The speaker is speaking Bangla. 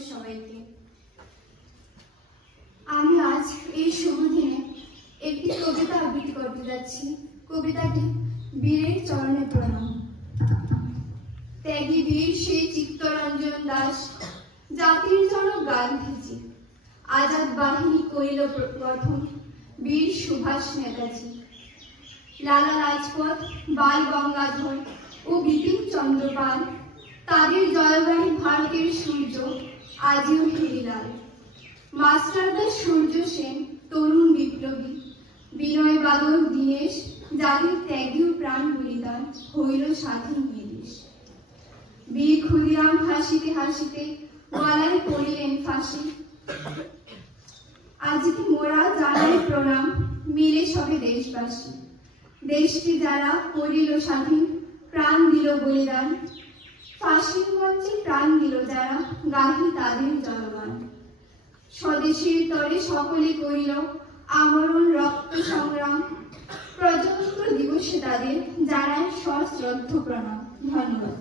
দিবস সবাইকে। আমি আজ এই শুভ দিনে একটি কবিতা আবৃত্তি করতে যাচ্ছি। কবিতাটি বীরের চরণে প্রণাম। ত্যাগী বীর সেই চিত্তরঞ্জন দাস, জাতির জনক গান্ধীজি, আজাদ বাহিনী করিল গঠন বীর সুভাষ নেতাজি। লালা লাজপত, বাল গঙ্গাধর ও বিপিন চন্দ্র পাল, তাদের জয়গানে ভারতের সূর্য আজিও হিলাল। মাস্টারদা সূর্য সেন, তরুণ বিপ্লবী, বিনয় বাদল দীনেশ, যাদের ত্যাগী প্রাণ বলিদান হইল স্বাধীন দেশ। বীর ক্ষুদিরাম হাসিতে হাসিতে গলায় পড়িলেন ফাঁসি। আজকে মোরা জানাই প্রণাম, মিলে সবে দেশবাসী। দেশকে যারা করিল স্বাধীন, প্রাণ দিল বলিদান। ফাঁসির মঞ্চে প্রাণ দিল যারা, গাহি তাদের জনগান। স্বদেশের তরে সকলে করিল আমরণ রক্ত সংগ্রাম। প্রজাতন্ত্র দিবসে তাদের জানায় সশ্রদ্ধ প্রণাম। ধন্যবাদ।